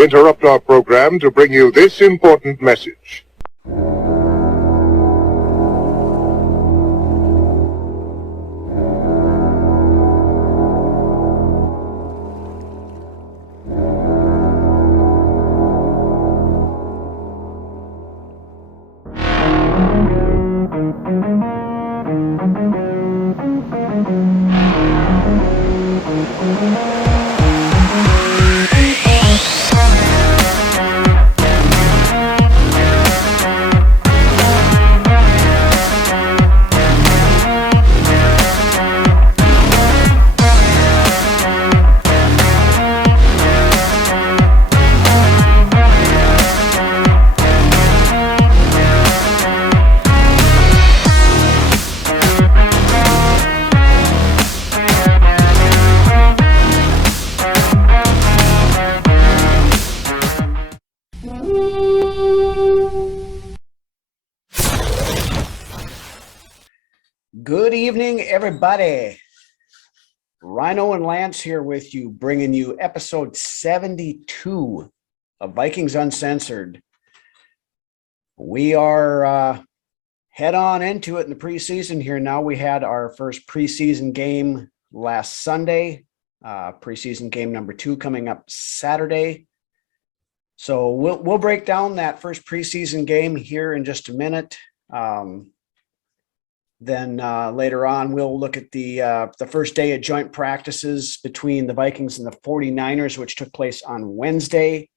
We interrupt our program to bring you this important message. Good evening, everybody. Rhino and Lance here with you, bringing you episode 72 of Vikings Uncensored. We are head on into it in the preseason here now. We had our first preseason game last Sunday, preseason game number 2 coming up Saturday. So we'll break down that first preseason game here in just a minute. Then later on, we'll look at the first day of joint practices between the Vikings and the 49ers, which took place on Wednesday.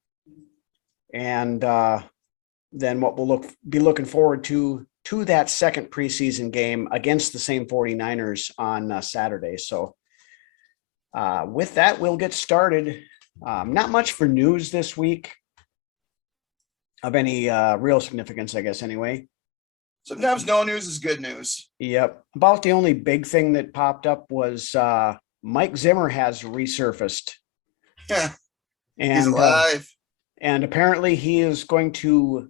And then what we'll be looking forward to that second preseason game against the same 49ers on Saturday. So with that, we'll get started. Not much for news this week of any real significance, I guess, anyway. Sometimes no news is good news. Yep. About the only big thing that popped up was Mike Zimmer has resurfaced. Yeah, and he's alive. And apparently he is going to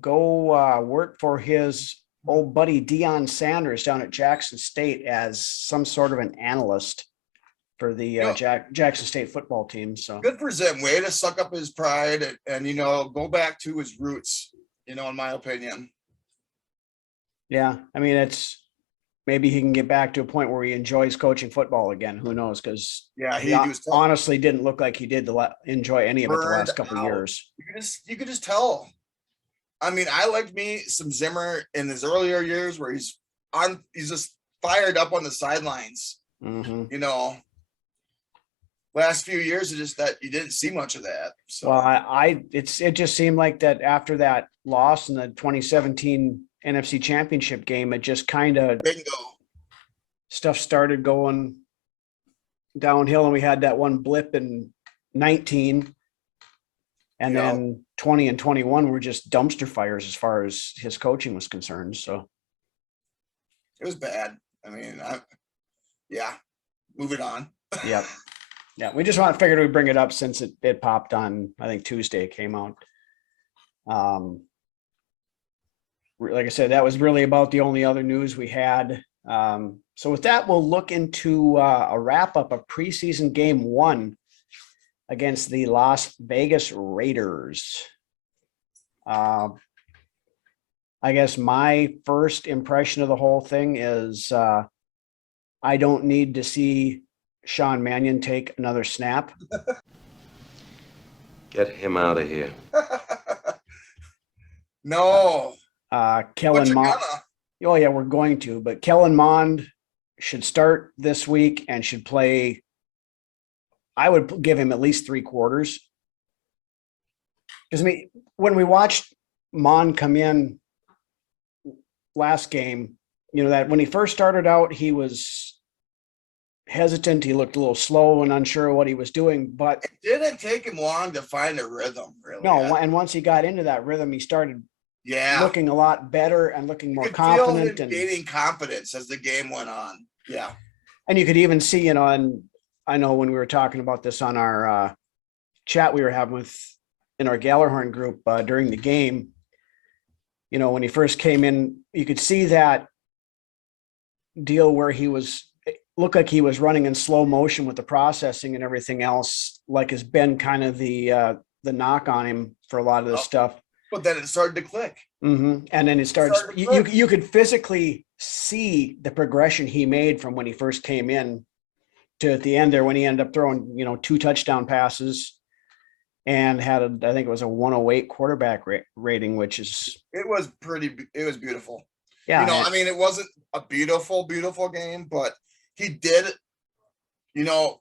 go work for his old buddy Deion Sanders down at Jackson State as some sort of an analyst for the Jackson State football team. So good for Zim. Way to suck up his pride and go back to his roots, in my opinion. Yeah, I mean, it's maybe he can get back to a point where he enjoys coaching football again. Who knows? Because he honestly didn't look like he did enjoy any of it the last couple of years. You could just tell. I mean, I liked me some Zimmer in his earlier years where he's just fired up on the sidelines. Mm-hmm. Last few years, it's just that you didn't see much of that. So it just seemed like that after that loss in the 2017 NFC Championship game, it just kind of stuff started going downhill, and we had that one blip in 19, and then 20 and 21 were just dumpster fires as far as his coaching was concerned. So it was bad. I mean, moving on. Yeah. We just figured we'd bring it up since it popped on. I think Tuesday it came out. Like I said, that was really about the only other news we had. So with that, we'll look into a wrap up of preseason game 1 against the Las Vegas Raiders. I guess my first impression of the whole thing is I don't need to see Sean Mannion take another snap. Get him out of here. No. Kellen Mond. Oh yeah, we're going to, but Kellen Mond should start this week and should play. I would give him at least 3 quarters. Because when we watched Mond come in last game, that when he first started out, he was hesitant. He looked a little slow and unsure of what he was doing, but it didn't take him long to find a rhythm, really. No, and once he got into that rhythm, he started looking a lot better and looking more confident and gaining confidence as the game went on. Yeah. And you could even see, and I know when we were talking about this on our chat we were having in our Gallerhorn group during the game, when he first came in, you could see that deal where he was looked like he was running in slow motion with the processing and everything else, like has been kind of the knock on him for a lot of this stuff. But then it started to click. And then it started, Started to click. you could physically see the progression he made from when he first came in to at the end there, when he ended up throwing, 2 touchdown passes and had I think it was a 108 quarterback rating, which is, It was beautiful. yeah. I mean, it wasn't a beautiful game, but he did,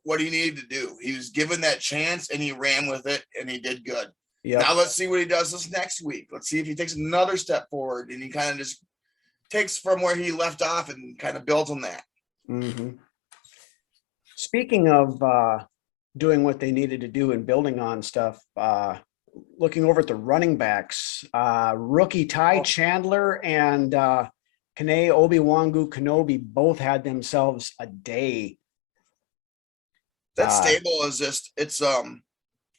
what he needed to do. He was given that chance and he ran with it and he did good. Yep. Now let's see what he does this next week. Let's see if he takes another step forward and he kind of just takes from where he left off and kind of builds on that. Mm-hmm. Speaking of doing what they needed to do and building on stuff, looking over at the running backs, rookie Ty Chandler and Kane Obi-Wangu Kenobi both had themselves a day. That stable is it's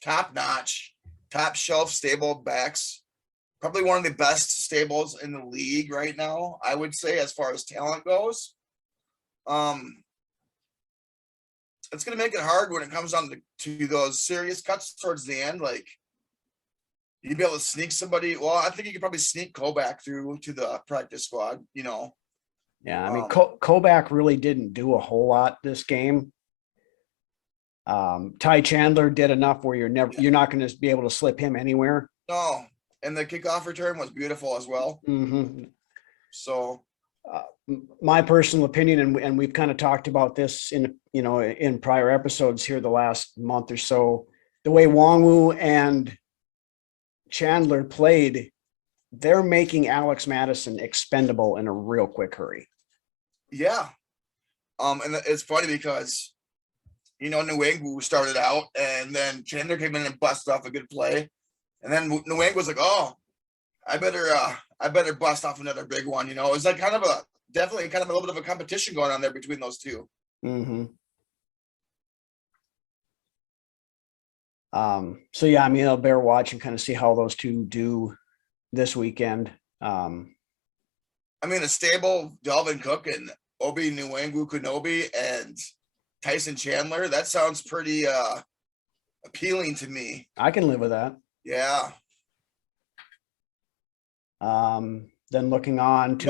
top notch, top shelf stable backs. Probably one of the best stables in the league right now, I would say, as far as talent goes. It's going to make it hard when it comes down to those serious cuts towards the end. Like, you'd be able to sneak somebody. Well, I think you could probably sneak Koback through to the practice squad, Yeah, I mean, Koback really didn't do a whole lot this game. Ty Chandler did enough where you're not going to be able to slip him anywhere. No, and the kickoff return was beautiful as well. Mm-hmm. So, my personal opinion, and we've kind of talked about this in prior episodes here the last month or so, the way Wongwu and Chandler played, they're making Alex Madison expendable in a real quick hurry. Yeah. And it's funny because, Nwangwu started out and then Chandler came in and busted off a good play. And then Nwangwu was like, oh, I better bust off another big one. It was like definitely a little bit of a competition going on there between those two. Mm-hmm. So yeah, I mean, I'll bear watch and kind of see how those two do this weekend. I mean, a stable Dalvin Cook and Obi Nwangwu Kenobi and Tyson Chandler, that sounds pretty appealing to me. I can live with that. Yeah. Then looking on to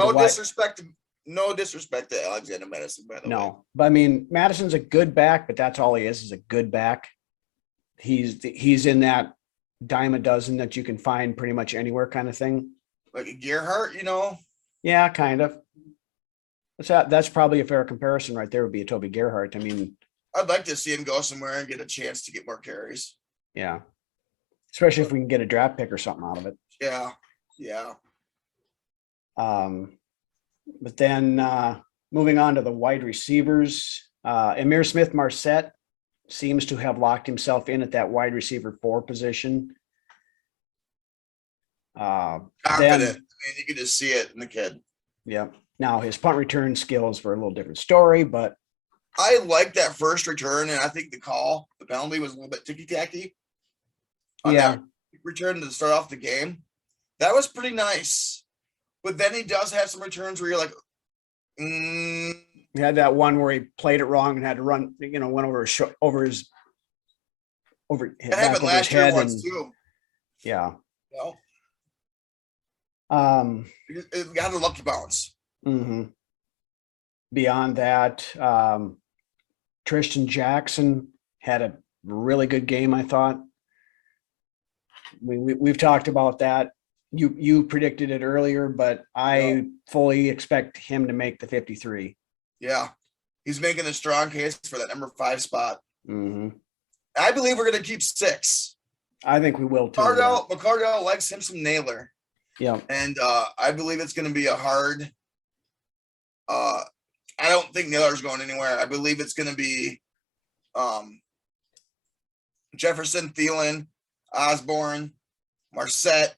no disrespect to Alexander Madison, by the way. No, but I mean, Madison's a good back, but that's all he is a good back. He's in that dime a dozen that you can find pretty much anywhere kind of thing. Like a Gerhardt, Yeah, kind of. That's probably a fair comparison right there, would be a Toby Gerhardt. I mean, I'd like to see him go somewhere and get a chance to get more carries. Yeah. Especially if we can get a draft pick or something out of it. Yeah. Yeah. But then moving on to the wide receivers, Amir Smith-Marset seems to have locked himself in at that wide receiver 4 position. Confident. I mean, you can just see it in the kid. Yeah. Now his punt return skills were a little different story, but I like that first return, and I think the penalty was a little bit ticky-tacky. Yeah. Return to start off the game. That was pretty nice. But then he does have some returns where you're like, He had that one where he played it wrong and had to run, went over his That happened last year once too. Yeah. Well, Um, it got a lucky bounce. Mm-hmm. Beyond that, Tristan Jackson had a really good game, I thought. We've talked about that. You predicted it earlier, but I fully expect him to make the 53. Yeah, he's making a strong case for that number 5 spot. Mm-hmm. I believe we're going to keep 6. I think we will too. McCardell likes him some Naylor. Yeah, and I believe it's going to be a hard. I don't think Naylor's going anywhere. I believe it's going to be Jefferson, Thielen, Osborne, Marset,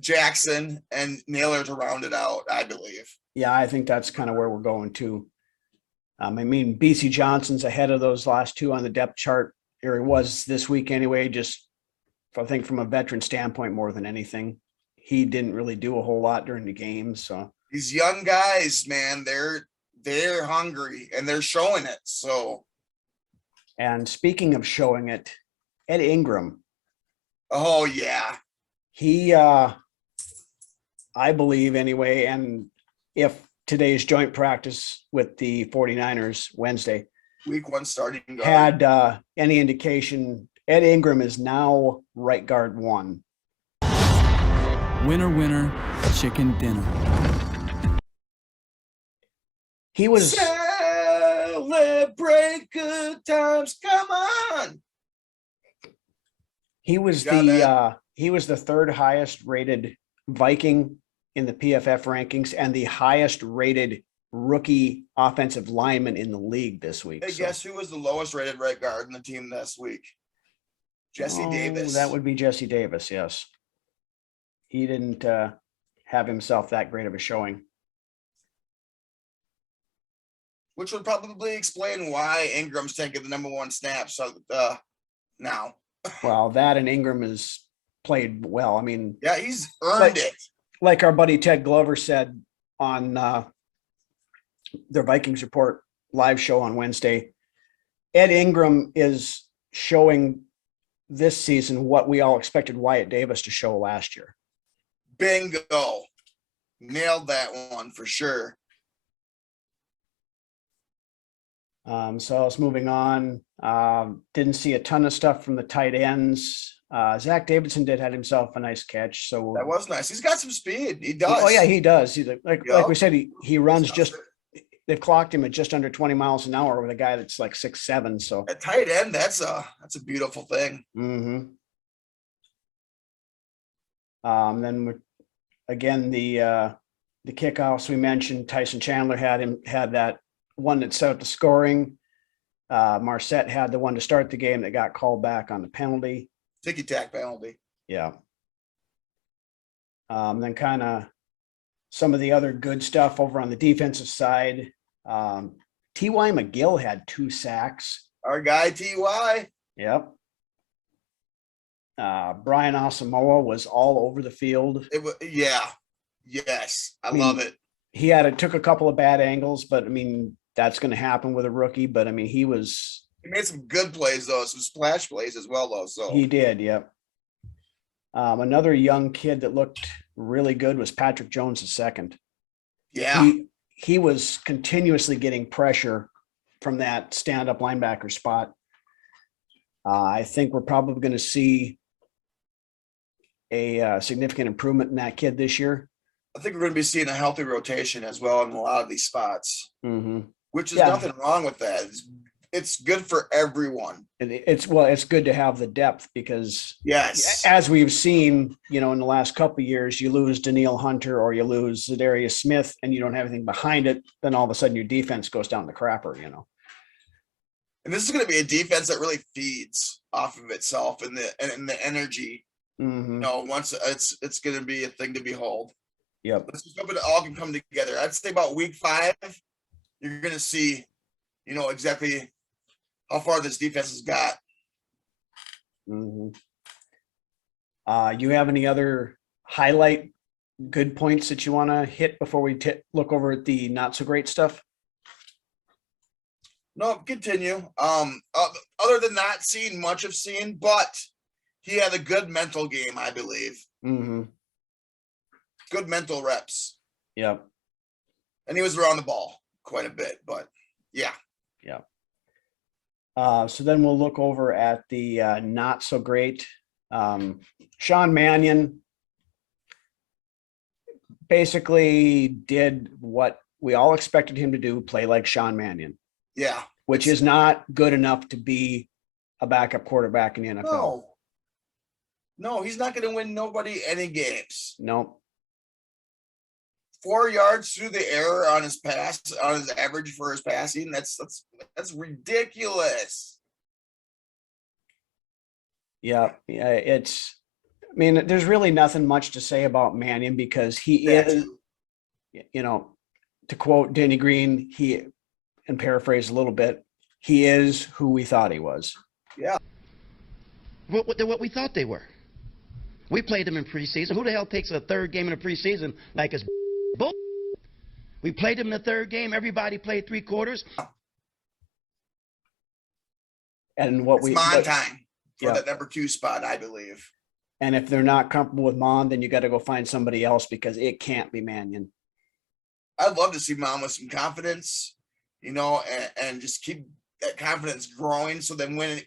Jackson, and Naylor to round it out, I believe. Yeah, I think that's kind of where we're going to. I mean, BC Johnson's ahead of those last 2 on the depth chart, or he was this week anyway, just I think from a veteran standpoint more than anything. He didn't really do a whole lot during the game. So these young guys, man, they're they're hungry and they're showing it. So, And speaking of showing it, Ed Ingram, oh yeah, he, I believe anyway, and if today's joint practice with the 49ers Wednesday week 1 starting guard. had any indication, Ed Ingram is now right guard 1. Winner, winner, chicken dinner. He was Celebrate good times. Come on. he was Got the third highest rated Viking in the PFF rankings and the highest rated rookie offensive lineman in the league this week. Hey, guess who was the lowest rated right guard in the team this week? Jesse Davis. That would be Jesse Davis, yes. He didn't have himself that great of a showing. Which would probably explain why Ingram's taking the number 1 snap. So now. Well, that and Ingram has played well. I mean, Yeah, he's earned it. Like our buddy Ted Glover said on their Vikings Report live show on Wednesday, Ed Ingram is showing this season what we all expected Wyatt Davis to show last year. Bingo. Nailed that one for sure. So I was moving on. Didn't see a ton of stuff from the tight ends. Zach Davidson did had himself a nice catch. So That was nice. He's got some speed. He does. Oh yeah, he does. He's like Yep. we said, he runs just. They've clocked him at just under 20 miles an hour with a guy that's like 6'7". So At tight end, that's a beautiful thing. mm-hmm. Then again, the kickoffs we mentioned, Tyson Chandler had that one that set up the scoring. Marset had the one to start the game that got called back on the penalty. Ticky-tack penalty. Yeah. Then kind of some of the other good stuff over on the defensive side. T.Y. McGill had 2 sacks. Our guy T.Y. Yep. Brian Asamoah was all over the field. It was, yeah. Yes. I love it. He took a couple of bad angles, but I mean, that's going to happen with a rookie. But I mean, he made some good plays though, some splash plays as well though. So he did. Yep. Another young kid that looked really good was Patrick Jones II. Yeah. He was continuously getting pressure from that stand-up linebacker spot. I think we're probably going to see a significant improvement in that kid this year. I think we're going to be seeing a healthy rotation as well in a lot of these spots, Mm-hmm. which is nothing wrong with that. It's good for everyone. It's good to have the depth because yes, as we've seen, in the last couple of years, you lose Daniil Hunter or you lose Za'Darius Smith and you don't have anything behind it. Then all of a sudden your defense goes down the crapper, And this is going to be a defense that really feeds off of itself and the energy. Mm-hmm. Once it's going to be a thing to behold. Yep. Let's just hope it all can come together. I'd say about week 5, you're going to see, exactly how far this defense has got. Mm-hmm. You have any other highlight good points that you want to hit before we look over at the not so great stuff? No, continue. Other than not seeing much of seeing, but he had a good mental game, I believe. Mm-hmm. Good mental reps. Yep. And he was around the ball quite a bit, but yeah. Yeah. So then we'll look over at the not so great. Sean Mannion basically did what we all expected him to do, play like Sean Mannion. Yeah. Which is not good enough to be a backup quarterback in the NFL. No, he's not going to win nobody any games. Nope. 4 yards through the air on his pass, on his average for his passing. That's ridiculous. Yeah. There's really nothing much to say about Mannion because he is, to quote Danny Green, and paraphrase a little bit, he is who we thought he was. Yeah. They're what we thought they were. We played them in preseason. Who the hell takes a third game in a preseason like it's bull? We played them in the third game. Everybody played 3 quarters. And what It's we, Mon time for yeah. that number 2 spot, I believe. And if they're not comfortable with Mon, then you got to go find somebody else because it can't be Mannion. I'd love to see Mon with some confidence, and just keep that confidence growing. So then when,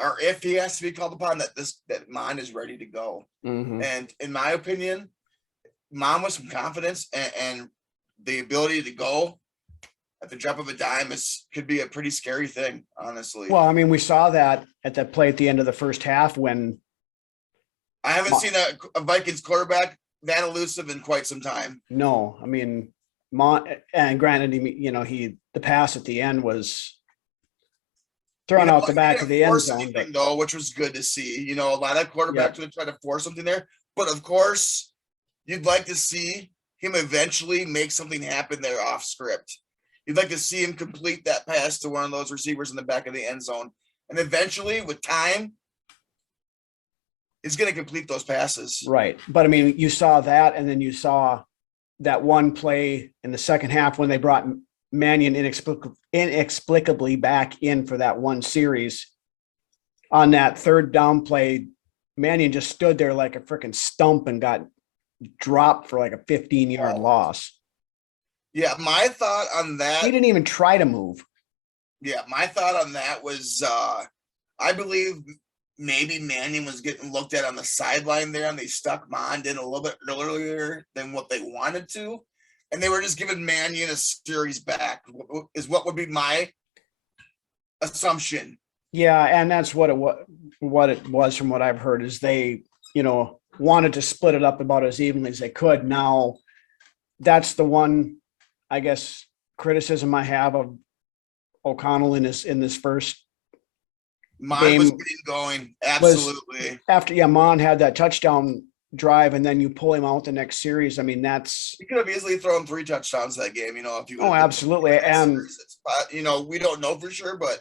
or if he has to be called upon, that Mon is ready to go. Mhm. And in my opinion, Mon with some confidence and the ability to go at the drop of a dime could be a pretty scary thing, honestly. Well, I mean, we saw that at that play at the end of the first half when I haven't seen a Vikings quarterback that elusive in quite some time. no, I mean, and granted, the pass at the end was thrown out the back of the end zone, but though, which was good to see. A lot of quarterbacks would try to force something there, but of course, you'd like to see him eventually make something happen there off script. You'd like to see him complete that pass to one of those receivers in the back of the end zone, and eventually, with time, he's going to complete those passes. right. But I mean, you saw that, and then you saw that one play in the second half when they brought Mannion inexplicably back in for that one series. On that third down play, Mannion just stood there like a freaking stump and got dropped for like a 15-yard loss. Yeah, my thought on that. He didn't even try to move. Yeah, my thought on that was I believe maybe Mannion was getting looked at on the sideline there, and they stuck Mond in a little bit earlier than what they wanted to. And they were just giving Mannion a series back, is what would be my assumption. Yeah, and that's what it was from what I've heard is they, wanted to split it up about as evenly as they could. Now, that's the one, I guess, criticism I have of O'Connell in this first Mond was getting going. Absolutely. Mon had that touchdown drive and then you pull him out the next series. I mean, you could have easily thrown 3 touchdowns that game, if you absolutely. And we don't know for sure, but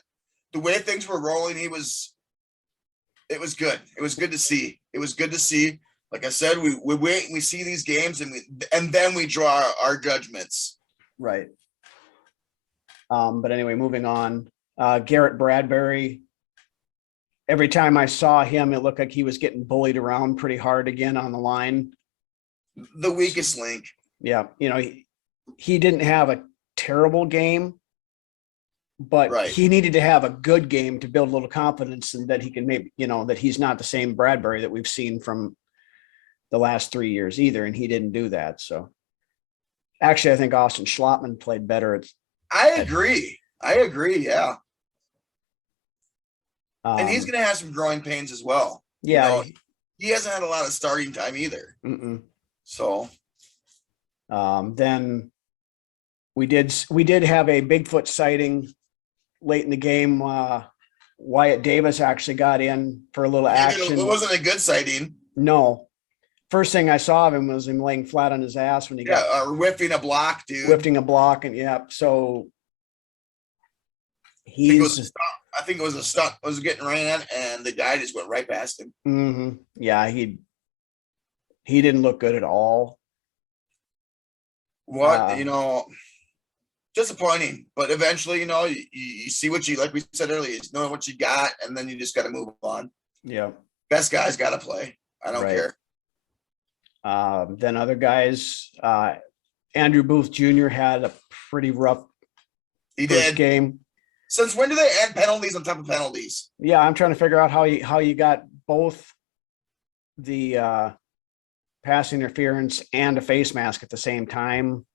the way things were rolling, it was good. It was good to see. It was good to see. Like I said, we wait and we see these games and then we draw our judgments. Right. But anyway, moving on. Garrett Bradbury. Every time I saw him, it looked like he was getting bullied around pretty hard again on the line. The weakest link. Yeah. He didn't have a terrible game, but he needed to have a good game to build a little confidence and that he can maybe, that he's not the same Bradbury that we've seen from the last 3 years either. And he didn't do that. So actually, I think Austin Schlottman played better. I agree. Yeah. And he's going to have some growing pains as well. Yeah. He hasn't had a lot of starting time either. Mm-mm. So then we did have a Bigfoot sighting late in the game. Wyatt Davis actually got in for a little action. It wasn't a good sighting. No. First thing I saw of him was him laying flat on his ass when he got whiffing a block, dude. Whiffing a block, and so I think it was a stunt. It was getting ran, and the guy just went right past him. Mm-hmm. Yeah, he didn't look good at all. Disappointing. But eventually, you see what you, like we said earlier, you know what you got, and then you just got to move on. Yeah. Best guys got to play. I don't care. Then other guys, Andrew Booth Jr. had a pretty rough game. Since when do they add penalties on top of penalties? Yeah, I'm trying to figure out how you got both the pass interference and a face mask at the same time.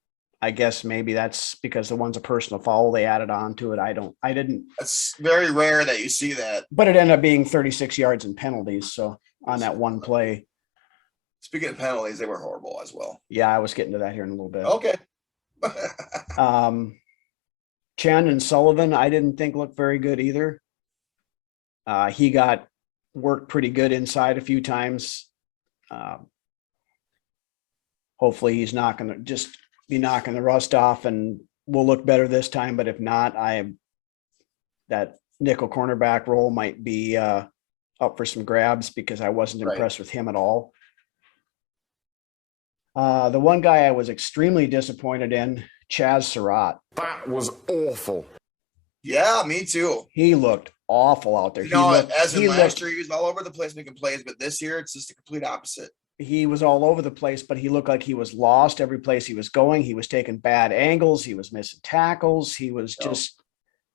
I guess maybe that's because the one's a personal foul they added on to it. I didn't. It's very rare that you see that. But it ended up being 36 yards in penalties. So on that one play. Speaking of penalties, they were horrible as well. Yeah, I was getting to that here in a little bit. Okay. Chen and Sullivan, I didn't think looked very good either. He got worked pretty good inside a few times. Hopefully he's not going to just be knocking the rust off and we'll look better this time. But if not, that nickel cornerback role might be up for some grabs because I wasn't impressed with him at all. The one guy I was extremely disappointed in, Chaz Surratt. That was awful. Yeah, me too. He looked awful out there. You know, as in he last looked, year, he was all over the place making plays, but this year it's just the complete opposite. he was all over the place, but he looked like he was lost every place he was going. He was taking bad angles. He was missing tackles. He was just,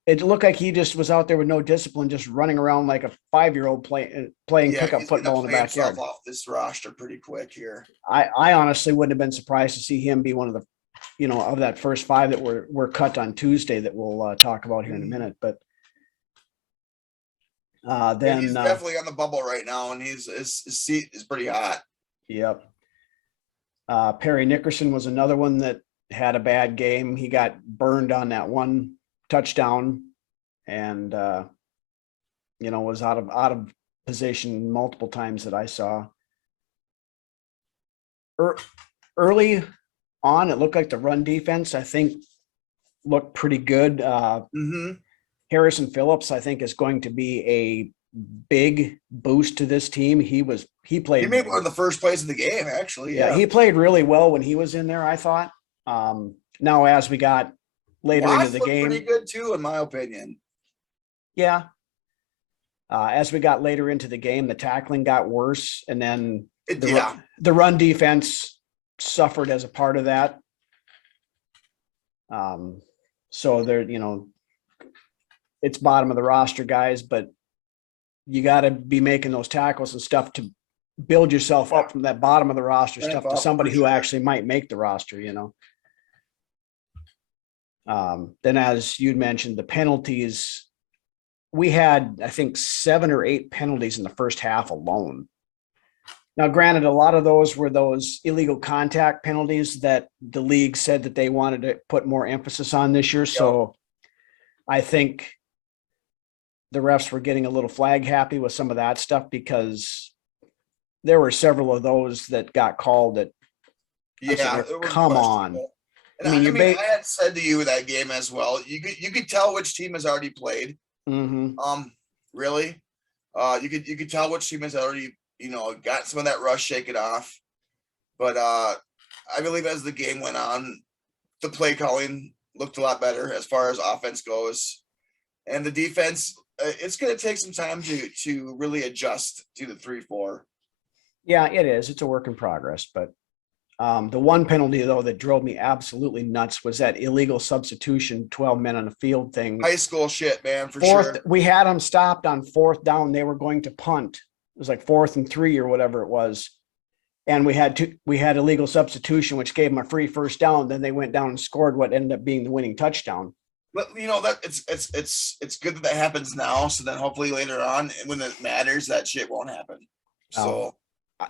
it looked like he just was out there with no discipline, just running around like a 5-year-old playing pickup he's football in the gonna play himself backyard. off this roster pretty quick here. I honestly wouldn't have been surprised to see him be one of the, of that first 5 that were cut on Tuesday that we'll talk about here in a minute. But then he's definitely on the bubble right now, and his seat is pretty hot. Yep. Perry Nickerson was another one that had a bad game. He got burned on that one touchdown, and was out of position multiple times that I saw. Early on, it looked like the run defense, I think, looked pretty good. Harrison Phillips, I think, is going to be a big boost to this team. He played. He made one of the first plays of the game, actually. Yeah, he played really well when he was in there, I thought. Now, as we got later into the game, pretty good too, in my opinion. Yeah. As we got later into the game, the tackling got worse, and then the run defense suffered as a part of that. So they're, it's bottom of the roster guys, but you got to be making those tackles and stuff to build yourself up from that bottom of the roster stuff to somebody who actually might make the roster, Then, as you'd mentioned, the penalties, we had, I think, 7 or 8 penalties in the first half alone. Now, granted, a lot of those were those illegal contact penalties that the league said that they wanted to put more emphasis on this year. So I think the refs were getting a little flag happy with some of that stuff, because there were several of those that got called that, come on. And I had said to you that game as well. You could tell which team has already played. Really, you could tell which team has already got some of that rush shaken off. But I believe as the game went on, the play calling looked a lot better as far as offense goes, and the defense. It's going to take some time to really adjust to the 3-4. Yeah, it is. It's a work in progress, but. The one penalty, though, that drove me absolutely nuts was that illegal substitution, 12 men on the field thing. High school shit, man, for sure. We had them stopped on 4th down. They were going to punt. It was like 4th and 3 or whatever it was. And we had illegal substitution, which gave them a free first down. Then they went down and scored what ended up being the winning touchdown. But that it's good that happens now. So then hopefully later on, when it matters, that shit won't happen. So.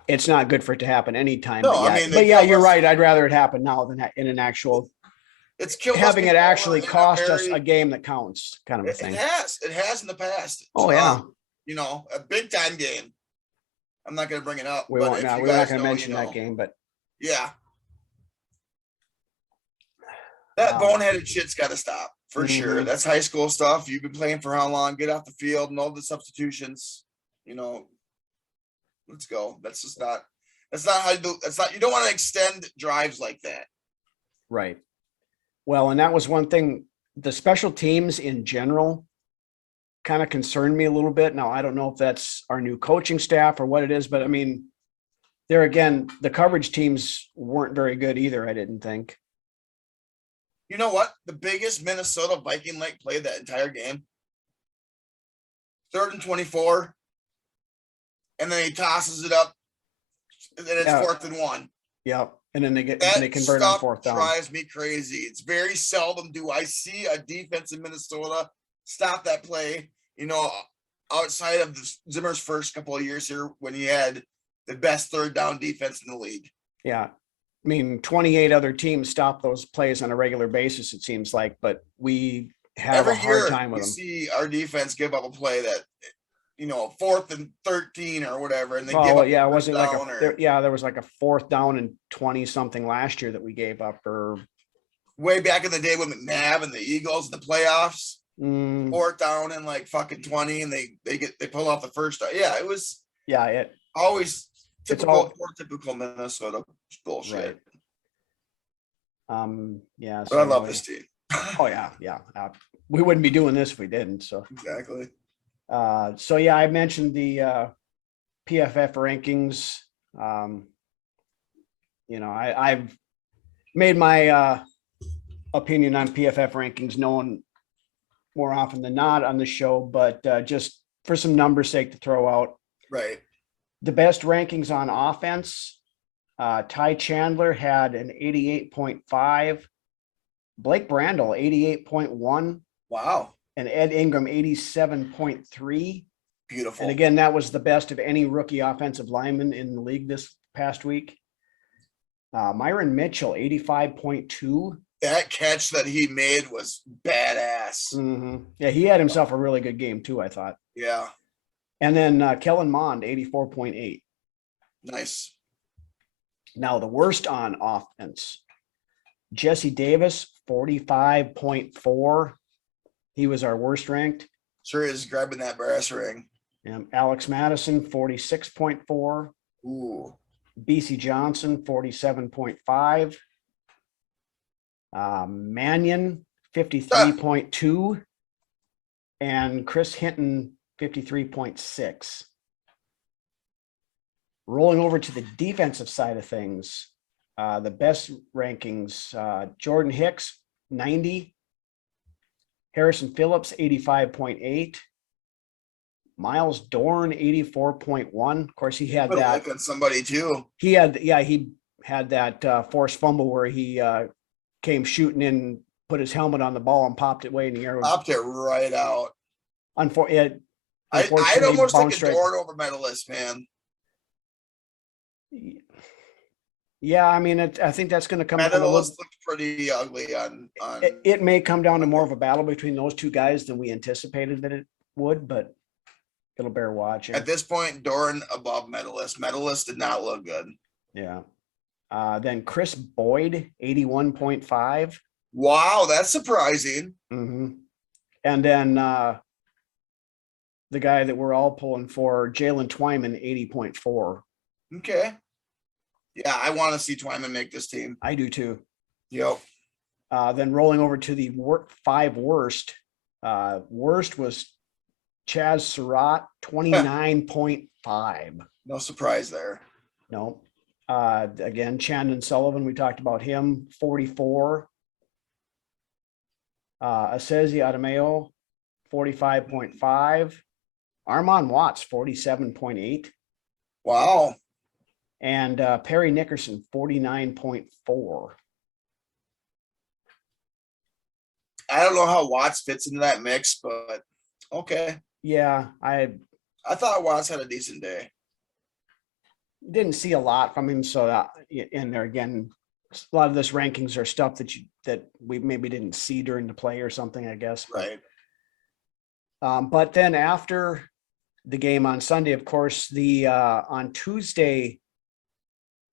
It's not good for it to happen anytime. No, but you're right. I'd rather it happen now than in an actual. It's killed having it actually cost us a game that counts, kind of a thing. It has in the past. Oh yeah. A big time game. I'm not going to bring it up. We're not going to mention that game, but yeah, that boneheaded shit's got to stop for sure. That's high school stuff. You've been playing for how long? Get off the field and all the substitutions. Let's go. That's not how you do. You don't want to extend drives like that. Right. Well, and that was one thing. The special teams in general kind of concerned me a little bit. Now, I don't know if that's our new coaching staff or what it is, but I mean, there again, the coverage teams weren't very good either, I didn't think. You know what? The biggest Minnesota Viking leg play that entire game. 3rd and 24. And then he tosses it up, and it's 4th and 1. Yep. And then they convert on 4th down. Drives me crazy. It's very seldom do I see a defense in Minnesota stop that play. Outside of Zimmer's first couple of years here, when he had the best 3rd down defense in the league. Yeah. I mean, 28 other teams stop those plays on a regular basis, it seems like, but we have a hard time with them. See our defense give up a play that, 4th and 13 or whatever, and they give up. Yeah, it wasn't like there was like a 4th down and 20 something last year that we gave up, or way back in the day with McNabb and the Eagles in the playoffs. 4th down and like fucking 20, and they pull off the first. Yeah, it was. Yeah, it always Typical Minnesota bullshit. Right. Yeah. But I love anyway. this team. Oh yeah. We wouldn't be doing this if we didn't. So Exactly. So yeah, I mentioned the PFF rankings. I've made my opinion on PFF rankings known more often than not on the show, but just for some numbers sake to throw out. Right. The best rankings on offense, Ty Chandler had an 88.5, Blake Brandel 88.1. Wow. And Ed Ingram 87.3. Beautiful. And again, that was the best of any rookie offensive lineman in the league this past week. Myron Mitchell 85.2. That catch that he made was badass. Mm-hmm. Yeah, he had himself a really good game too, I thought. Yeah. And then Kellen Mond 84.8. Nice. Now the worst on offense, Jesse Davis 45.4. He was our worst ranked. Sure is grabbing that brass ring. Alex Madison 46.4. Ooh. BC Johnson 47.5. Mannion 53.2. And Chris Hinton 53.6. Rolling over to the defensive side of things, the best rankings, Jordan Hicks 90. Harrison Phillips 85.8. Miles Dorn 84.1. Of course, he had that. Like on somebody too. He had that forced fumble where he came shooting in, put his helmet on the ball and popped it way in the air. Popped it right out. Unfortunately, I'd almost take a Dorn over medalist, man. Yeah, I mean, I think that's going to come. Medalist looked pretty ugly on. It may come down to more of a battle between those two guys than we anticipated that it would, but it'll bear watching. At this point, Dorn above medalist. Medalist did not look good. Yeah. Then Chris Boyd, 81.5. Wow, that's surprising. Mm-hmm. And then the guy that we're all pulling for, Jalen Twyman, 80.4. Okay. Yeah, I want to see Twyman make this team. I do too. Yep. Then rolling over to the 5 worst. Worst was Chaz Surratt, 29.5. No surprise there. No. Again, Chandon Sullivan, we talked about him, 44. Asezi Adameo, 45.5. Armon Watts, 47.8. Wow. And Perry Nickerson, 49.4. I don't know how Watts fits into that mix, but okay. Yeah, I thought Watts had a decent day. didn't see a lot from him, so in there again, a lot of this rankings are stuff that we maybe didn't see during the play or something, I guess. Right. But then after the game on Sunday, of course, on Tuesday,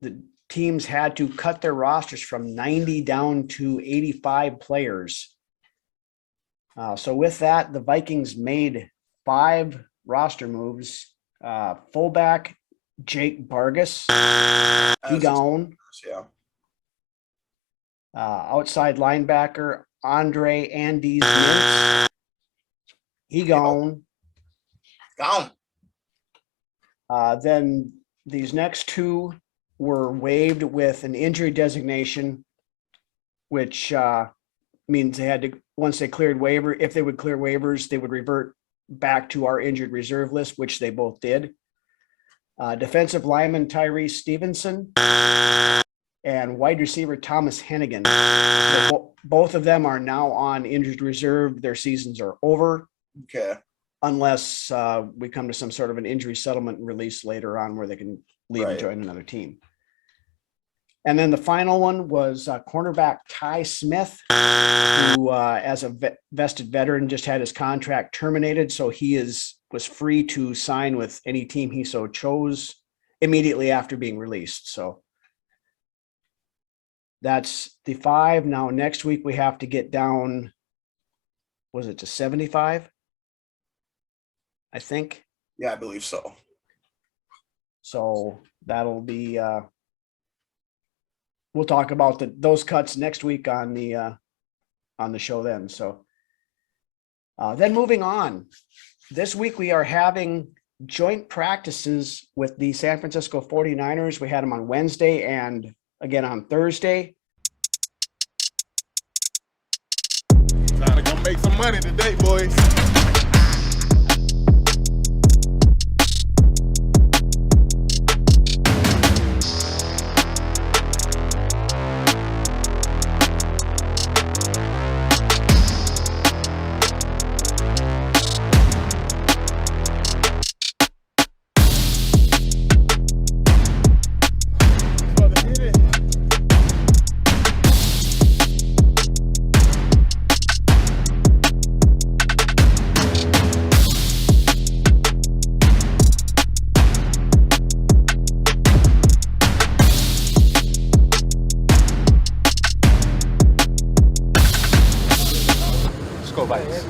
the teams had to cut their rosters from 90 down to 85 players. So with that, the Vikings made 5 roster moves. Fullback Jake Vargas, he gone. Yeah. Outside linebacker Andre Andes Mintz, he gone. Gone. Then these next 2 were waived with an injury designation, which means they had to, once they cleared waiver, if they would clear waivers, they would revert back to our injured reserve list, which they both did. Defensive lineman Tyrese Stevenson and wide receiver Thomas Hennigan. Both of them are now on injured reserve. Their seasons are over. Okay. Unless we come to some sort of an injury settlement and release later on where they can leave and join another team. And then the final one was cornerback Ty Smith, who as a vested veteran just had his contract terminated. So he was free to sign with any team he so chose immediately after being released. So that's the 5. Now, next week we have to get down, was it to 75? I think. Yeah, I believe so. So that'll be, we'll talk about those cuts next week on the show then. So then moving on, this week we are having joint practices with the San Francisco 49ers. We had them on Wednesday and again on Thursday. Trying to come make some money today, boys. Go Vikings.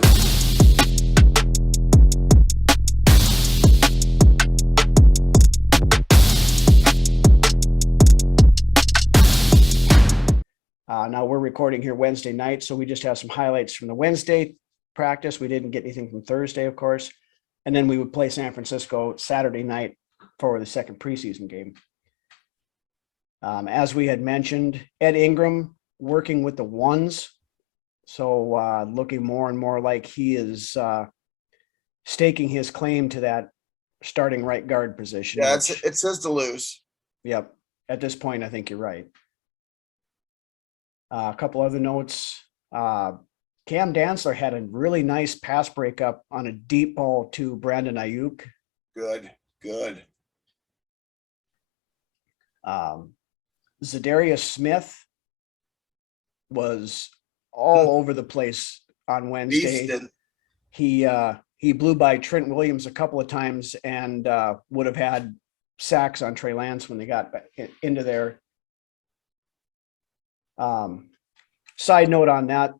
Now we're recording here Wednesday night, so we just have some highlights from the Wednesday practice. We didn't get anything from Thursday, of course. And then we would play San Francisco Saturday night for the second preseason game. As we had mentioned, Ed Ingram working with the ones. So looking more and more like he is staking his claim to that starting right guard position. Yeah, it says to lose. Yep. At this point, I think you're right. A couple other notes. Cam Dantzler had a really nice pass breakup on a deep ball to Brandon Ayuk. Good. Za'Darius Smith was all over the place on Wednesday. Beasted. He blew by Trent Williams a couple of times and would have had sacks on Trey Lance when they got back into there. Side note on that,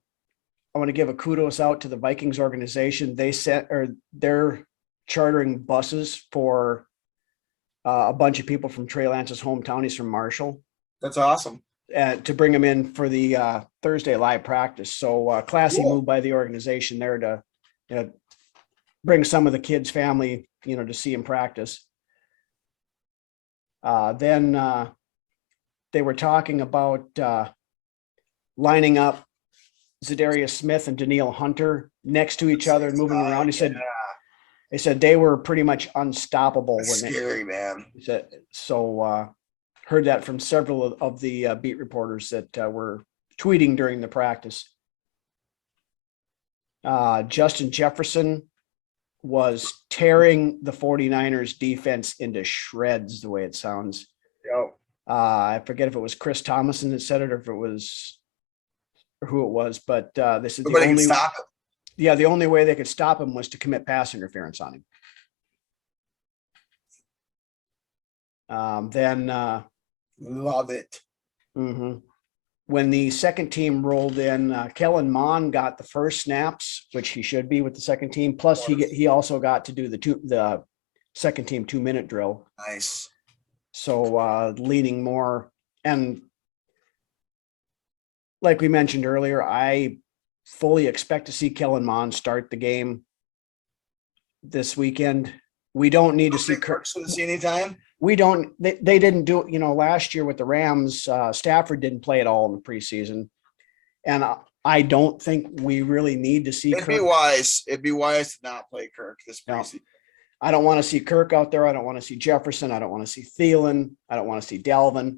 I want to give a kudos out to the Vikings organization. They're chartering buses for a bunch of people from Trey Lance's hometown. He's from Marshall. That's awesome. To bring him in for the Thursday live practice. So classy move by the organization there to bring some of the kids' family, to see him practice. Then they were talking about lining up Za'Darius Smith and Danielle Hunter next to each other and moving around. They said they were pretty much unstoppable. That's scary, man. So heard that from several of the beat reporters that were tweeting during the practice. Justin Jefferson was tearing the 49ers defense into shreds, the way it sounds. Yep. I forget if it was Chris Thomason that said it or if it was who it was, but this is Nobody can stop it. Yeah, the only way they could stop him was to commit pass interference on him. Then Love it. Mm-hmm. When the second team rolled in, Kellen Mond got the first snaps, which he should be with the second team. Plus, he also got to do the second team 2-minute drill. Nice. So leaning more, and like we mentioned earlier, I fully expect to see Kellen Mond start the game this weekend. We don't need to see Kirk. Anytime. We don't. They didn't do it. Last year with the Rams, Stafford didn't play at all in the preseason, and I don't think we really need to see. It'd be wise to not play Kirk this preseason. I don't want to see Kirk out there. I don't want to see Jefferson. I don't want to see Thielen. I don't want to see Dalvin.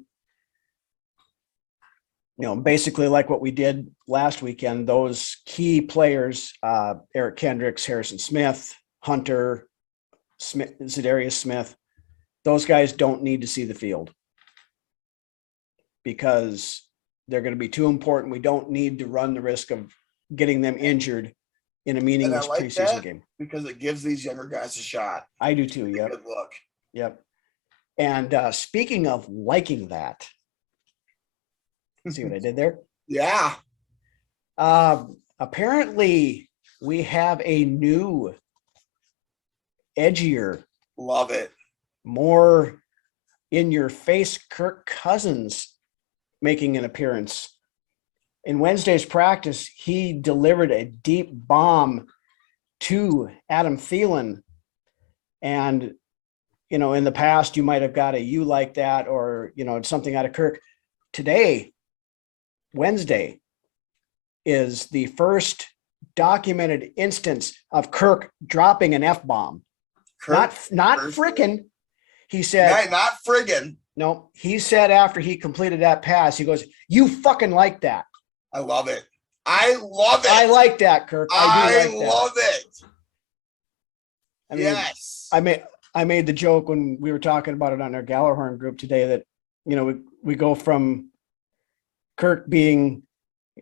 Basically like what we did last weekend. Those key players: Eric Kendricks, Harrison Smith, Hunter, Za'Darius Smith. Those guys don't need to see the field because they're going to be too important. We don't need to run the risk of getting them injured in a meaningless preseason game. Because it gives these younger guys a shot. I do too. Yep. Good look. Yep. And speaking of liking that, see what I did there? Yeah. Apparently we have a new, edgier, love it, more in your face Kirk Cousins making an appearance. In Wednesday's practice, he delivered a deep bomb to Adam Thielen. And, you know, in the past, you might have got a you like that, or, you know, something out of Kirk. Today, Wednesday, is the first documented instance of Kirk dropping an F-bomb. Not frickin'. He said, not friggin'. no, he said after he completed that pass, he goes, "You fucking like that." I love it. I love it. I like that, Kirk. I do like that. love it. I mean, Yes. I made the joke when we were talking about it on our Gallerhorn group today that, you know, we go from Kirk being,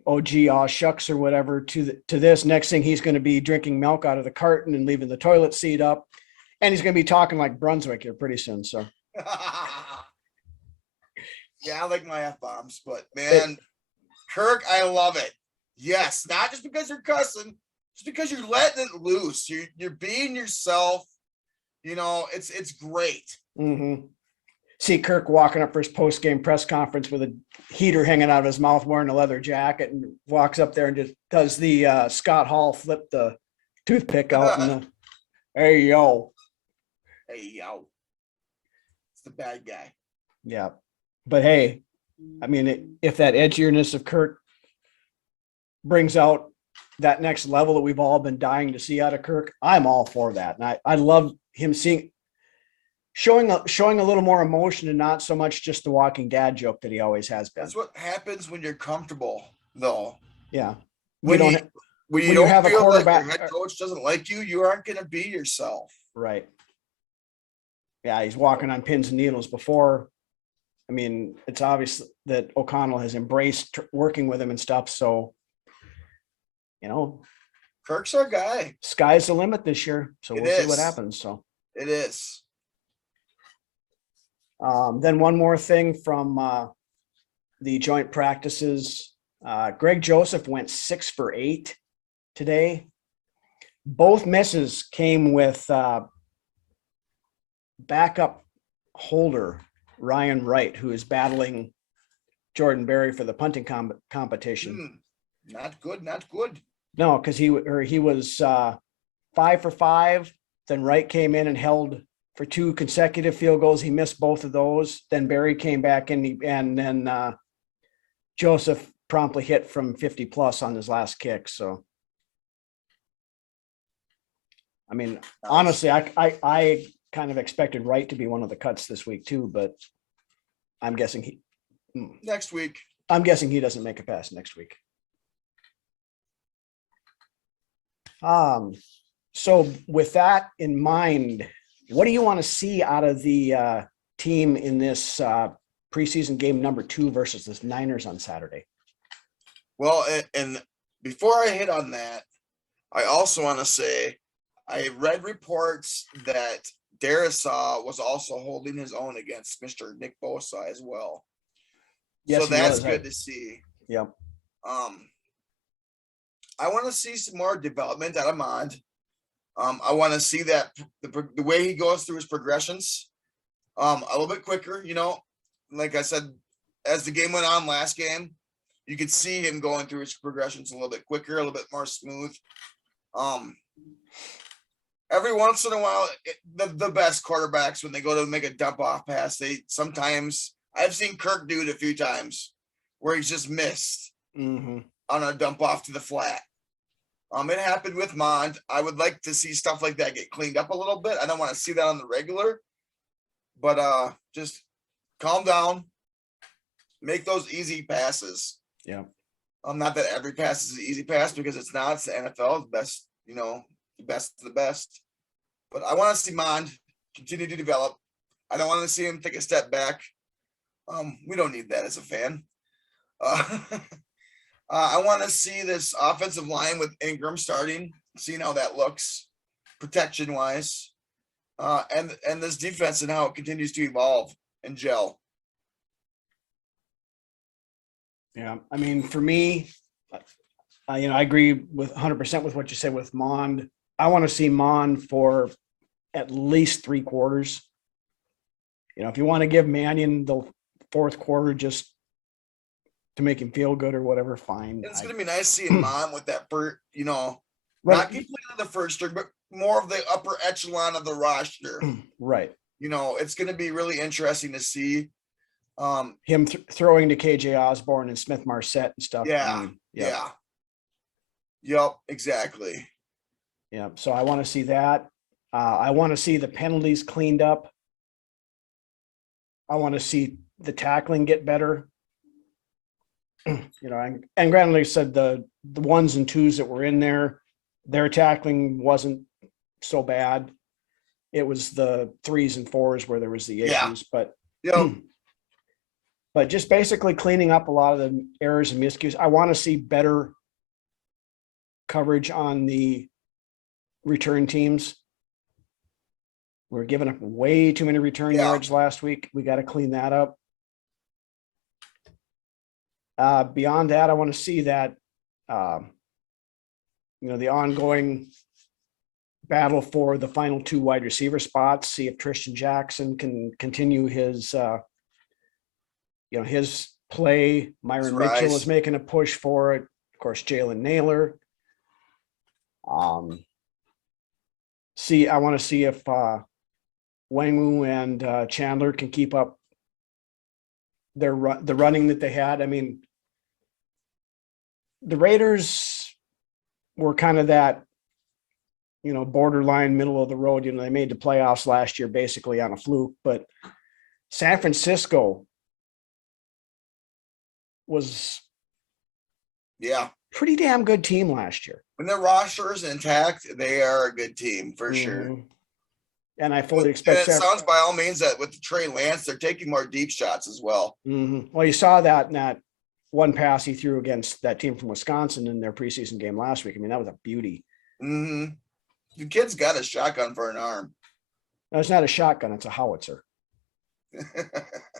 oh gee, aw shucks or whatever, to this. Next thing, he's going to be drinking milk out of the carton and leaving the toilet seat up, and he's going to be talking like Brunswick here pretty soon. So yeah, I like my F-bombs, but man, Kirk, I love it. Yes, not just because you're cussing, just because you're letting it loose. You're being yourself. You know, it's great. mm-hmm. See Kirk walking up for his post-game press conference with a heater hanging out of his mouth, wearing a leather jacket, and walks up there and just does the Scott Hall flip the toothpick out and hey yo. Hey yo, it's the bad guy. Yeah, but hey, I mean, if that edginess of Kirk brings out that next level that we've all been dying to see out of Kirk, I'm all for that. And I love him showing a little more emotion and not so much just the walking dad joke that he always has been. That's what happens when you're comfortable, though. Yeah. When you you don't have a feel quarterback, like your head coach doesn't like you, you aren't going to be yourself. right. Yeah, he's walking on pins and needles before. I mean, it's obvious that O'Connell has embraced working with him and stuff. So, you know, Kirk's our guy. sky's the limit this year. So we'll see what is. happens. So It is. then one more thing from the joint practices. Greg Joseph went 6 for 8 today. Both misses came with backup holder Ryan Wright, who is battling Jordan Berry for the punting competition. Not good. Not good. No, because he was 5 for 5. Then Wright came in and held for 2 consecutive field goals. He missed both of those. Then Berry came back in, and then Joseph promptly hit from 50 plus on his last kick. So, I mean, honestly, I kind of expected Wright to be one of the cuts this week too, but I'm guessing Next week. I'm guessing he doesn't make a pass next week. So with that in mind, what do you want to see out of the team in this preseason game number 2 versus the Niners on Saturday? Well, and before I hit on that, I also want to say I read reports that Darisaw was also holding his own against Mr. Nick Bosa as well. Yes, so that's good to see. Yep. I want to see some more development out of Mond. I want to see that the way he goes through his progressions a little bit quicker. You know, like I said, as the game went on last game, you could see him going through his progressions a little bit quicker, a little bit more smooth. Every once in a while, the best quarterbacks, when they go to make a dump off pass, sometimes I've seen Kirk do it a few times where he's just missed on a dump off to the flat. It happened with Mond. I would like to see stuff like that get cleaned up a little bit. I don't want to see that on the regular, but just calm down, make those easy passes. Yeah. Not that every pass is an easy pass, because it's not. It's the NFL, the best, the best of the best. But I want to see Mond continue to develop. I don't want to see him take a step back. We don't need that as a fan. I want to see this offensive line with Ingram starting, seeing how that looks protection wise, and this defense and how it continues to evolve and gel. Yeah. I mean, for me, I agree with 100% with what you said with Mond. I want to see Mond for at least 3 quarters. if you want to give Mannion the fourth quarter just to make him feel good or whatever, fine. It's going to be nice seeing Mom with that, not Right. completely the first string, but more of the upper echelon of the roster. Right. It's going to be really interesting to see. Him throwing to KJ Osborne and Smith Marset and stuff. Yeah. Yep, exactly. Yeah. So I want to see that. I want to see the penalties cleaned up. I want to see the tackling get better. And granted, like I said, the ones and twos that were in there, their tackling wasn't so bad. It was the threes and fours where there was the issues, but but just basically cleaning up a lot of the errors and miscues. I want to see better coverage on the return teams. We're giving up way too many return yards last week. We got to clean that up. Beyond that, I want to see that, the ongoing battle for the final two wide receiver spots, see if Tristan Jackson can continue his, his play. Myron Mitchell is making a push for it. Of course, Jalen Naylor. I want to see if Wangwu and Chandler can keep up the running that they had. I mean, the Raiders were kind of that, borderline middle of the road. They made the playoffs last year basically on a fluke, but San Francisco was pretty damn good team last year. When their roster is intact, they are a good team for sure. And I fully expect it sounds by all means that with Trey Lance, they're taking more deep shots as well. Well, you saw that in that one pass he threw against that team from Wisconsin in their preseason game last week. I mean, that was a beauty. The kid's got a shotgun for an arm. No, it's not a shotgun; it's a howitzer.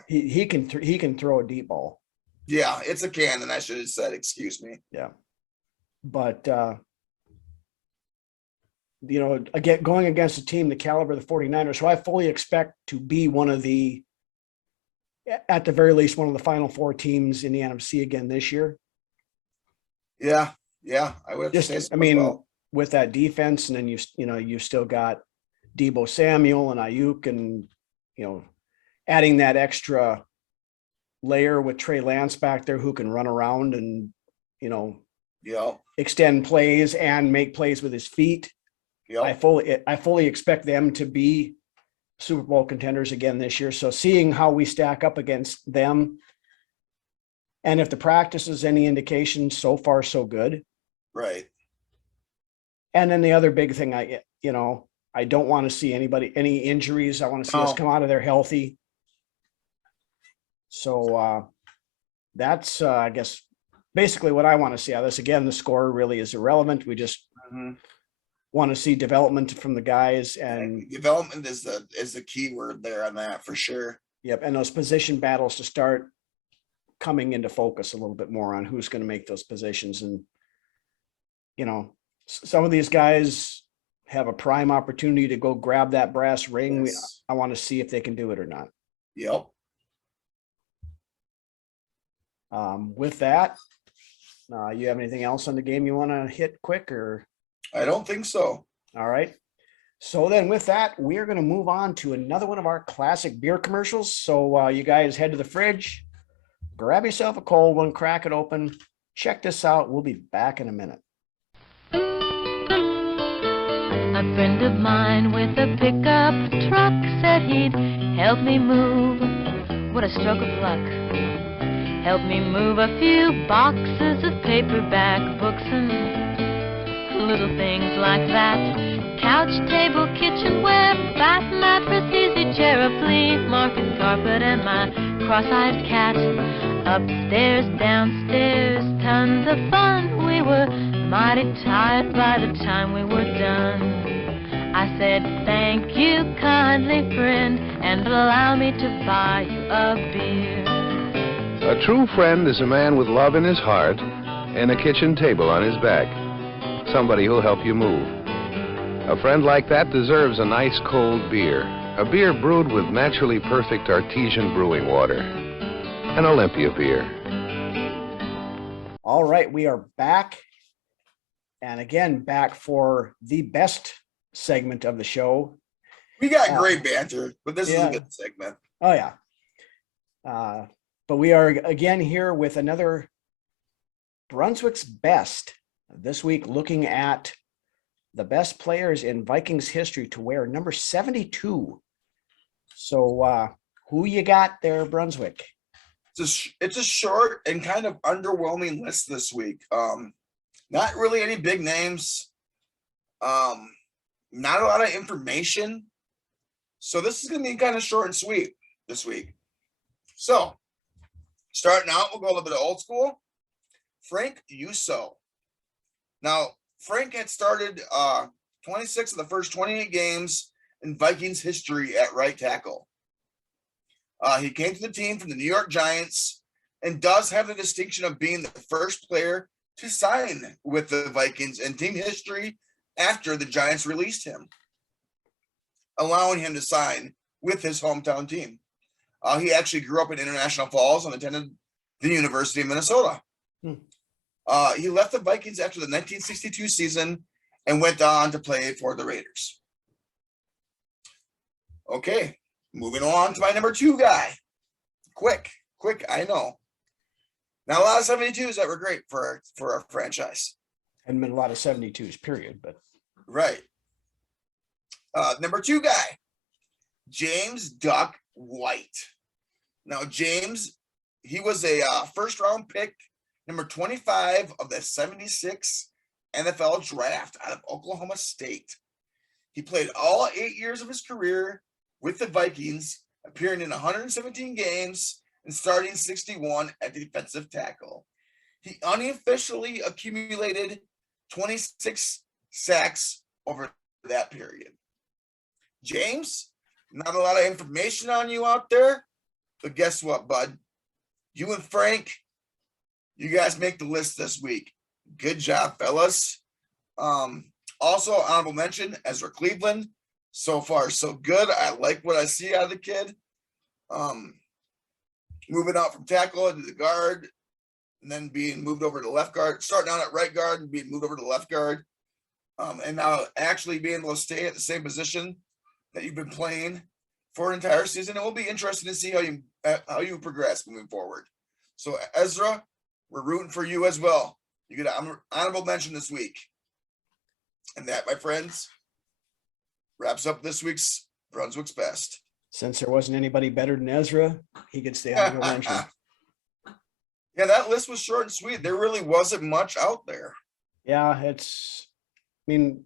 he can throw a deep ball. Yeah, it's a cannon. I should have said, excuse me. Yeah, but again, going against a team the caliber of the 49ers, who I fully expect to be at the very least, one of the final four teams in the NFC again this year. Yeah, I would have to say with that defense, and then you've still got Deebo Samuel and Ayuk, and adding that extra layer with Trey Lance back there who can run around and extend plays and make plays with his feet. I fully expect them to be Super Bowl contenders again this year. So seeing how we stack up against them, and if the practice is any indication, so far so good. Right. And then the other big thing, I don't want to see any injuries. I want to see us come out of there healthy. So that's, I guess, basically what I want to see out of this. Again, the score really is irrelevant. We just want to see development from the guys, and development is the key word there on that for sure. Yep. And those position battles to start coming into focus a little bit more on who's going to make those positions. And, some of these guys have a prime opportunity to go grab that brass ring. Yes. I want to see if they can do it or not. Yep. With that, you have anything else on the game you want to hit quick, or? I don't think so. All right. So then with that, we're going to move on to another one of our classic beer commercials. So you guys head to the fridge, grab yourself a cold one, crack it open. Check this out. We'll be back in a minute. A friend of mine with a pickup truck said he'd help me move. What a stroke of luck. Help me move a few boxes of paperback books and little things like that. Couch, table, kitchenware, bath, mattress, easy chair, a flea market carpet, and my cross-eyed cat. Upstairs, downstairs, tons of fun. We were mighty tired by the time we were done. I said, thank you kindly, friend, and allow me to buy you a beer. A true friend is a man with love in his heart and a kitchen table on his back. Somebody who'll help you move. A friend like that deserves a nice cold beer. A beer brewed with naturally perfect artesian brewing water. An Olympia beer. All right, we are back. And again, back for the best segment of the show. We got great banter, but this is a good segment. Oh, yeah. But we are again here with another Brunswick's Best. This week, looking at the best players in Vikings history to wear number 72. So who you got there, Brunswick? It's a short and kind of underwhelming list this week. Not really any big names. Not a lot of information. So this is going to be kind of short and sweet this week. So starting out, we'll go a little bit of old school. Frank Uso. Now, Frank had started 26 of the first 28 games in Vikings history at right tackle. He came to the team from the New York Giants and does have the distinction of being the first player to sign with the Vikings in team history after the Giants released him, allowing him to sign with his hometown team. He actually grew up in International Falls and attended the University of Minnesota. He left the Vikings after the 1962 season and went on to play for the Raiders. Okay, moving on to my number 2 guy. Quick, I know. Now, a lot of 72s that were great for our franchise. And been a lot of 72s, period. But right. Number 2 guy, James Duck White. Now, James, he was a first-round pick, number 25 of the 76 NFL draft out of Oklahoma State. He played all 8 years of his career with the Vikings, appearing in 117 games and starting 61 at defensive tackle. He unofficially accumulated 26 sacks over that period. James, not a lot of information on you out there, but guess what, bud? You and Frank, you guys make the list this week. Good job, fellas. Also, honorable mention, Ezra Cleveland. So far, so good. I like what I see out of the kid. Moving out from tackle into the guard, and then being moved over to left guard, starting out at right guard and being moved over to left guard. And now actually being able to stay at the same position that you've been playing for an entire season. It will be interesting to see how you progress moving forward. So Ezra, we're rooting for you as well. You get an honorable mention this week. And that, my friends, wraps up this week's Brunswick's Best. Since there wasn't anybody better than Ezra, he gets the honorable mention. Yeah, that list was short and sweet. There really wasn't much out there. Yeah, it's a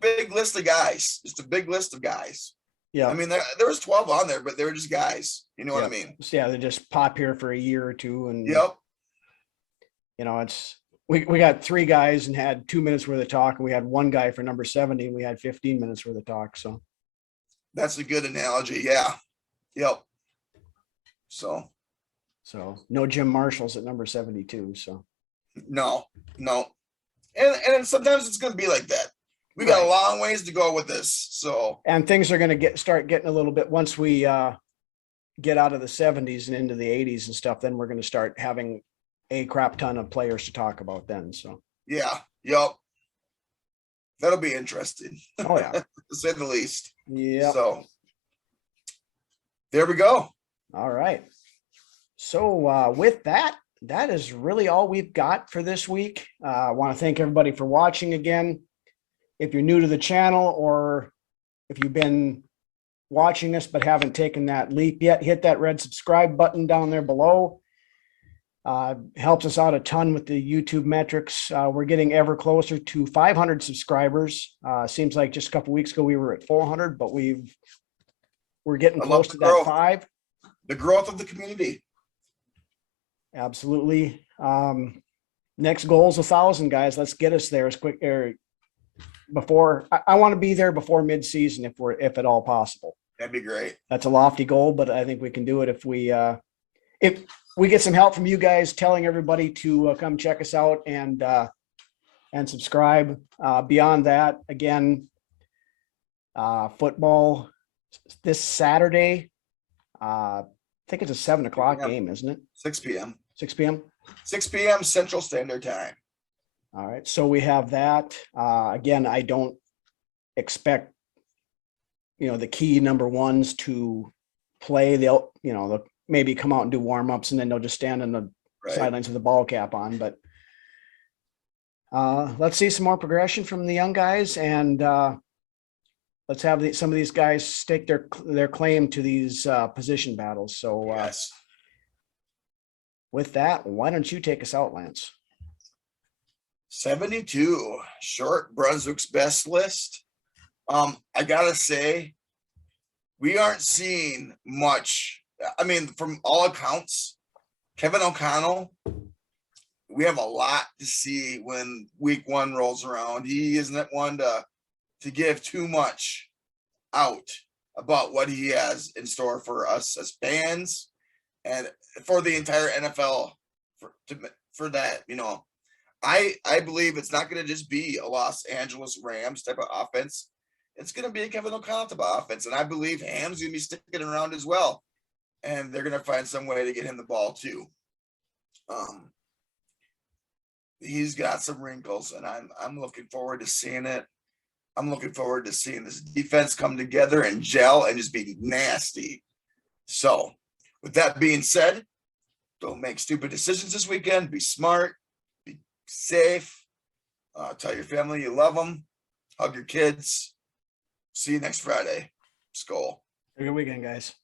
big list of guys. Just a big list of guys. Yeah. I mean, there was 12 on there, but they were just guys. You know what I mean? Yeah, they just pop here for a year or two. And, yep. It's we got 3 guys and had 2 minutes worth of talk, and we had 1 guy for number 70, and we had 15 minutes worth of talk. So that's a good analogy. Yeah. Yep. So no Jim Marshalls at number 72. So no. And sometimes it's going to be like that. We got a long ways to go with this. So, and things are going to start getting a little bit once we get out of the 70s and into the 80s and stuff. Then we're going to start having a crap ton of players to talk about then. So yeah. Yep. That'll be interesting. Oh yeah. To say the least. Yeah. So there we go. All right. So with that is really all we've got for this week. I want to thank everybody for watching again. If you're new to the channel, or if you've been watching us but haven't taken that leap yet, hit that red subscribe button down there below. Helps us out a ton with the YouTube metrics. We're getting ever closer to 500 subscribers. Seems like just a couple weeks ago we were at 400, but we're getting close to that 5. The growth of the community. Absolutely. Next goal is 1,000, guys. Let's get us there as quick before. I want to be there before mid-season if at all possible. That'd be great. That's a lofty goal, but I think we can do it if we get some help from you guys telling everybody to come check us out and subscribe. Beyond that, again, football this Saturday. I think it's a 7 o'clock Yeah. game, isn't it? 6 p.m. 6 p.m. 6 p.m. Central Standard Time. All right, so we have that. Again, I don't expect, the key number ones to play. They'll maybe come out and do warm-ups, and then they'll just stand on the Right. sidelines with the ball cap on. But let's see some more progression from the young guys, and let's have some of these guys stake their claim to these position battles. So Yes. with that, why don't you take us out, Lance? 72, short Brunswick's best list. I gotta say, we aren't seeing much. I mean, from all accounts, Kevin O'Connell, we have a lot to see when week 1 rolls around. He isn't one to give too much out about what he has in store for us as fans and for the entire NFL for that, I believe it's not going to just be a Los Angeles Rams type of offense. It's going to be a Kevin O'Connell type of offense. And I believe Ham's going to be sticking around as well. And they're going to find some way to get him the ball too. He's got some wrinkles, and I'm looking forward to seeing it. I'm looking forward to seeing this defense come together and gel and just be nasty. So with that being said, don't make stupid decisions this weekend. Be smart, be safe. Tell your family you love them. Hug your kids. See you next Friday. Skol. Have a good weekend, guys.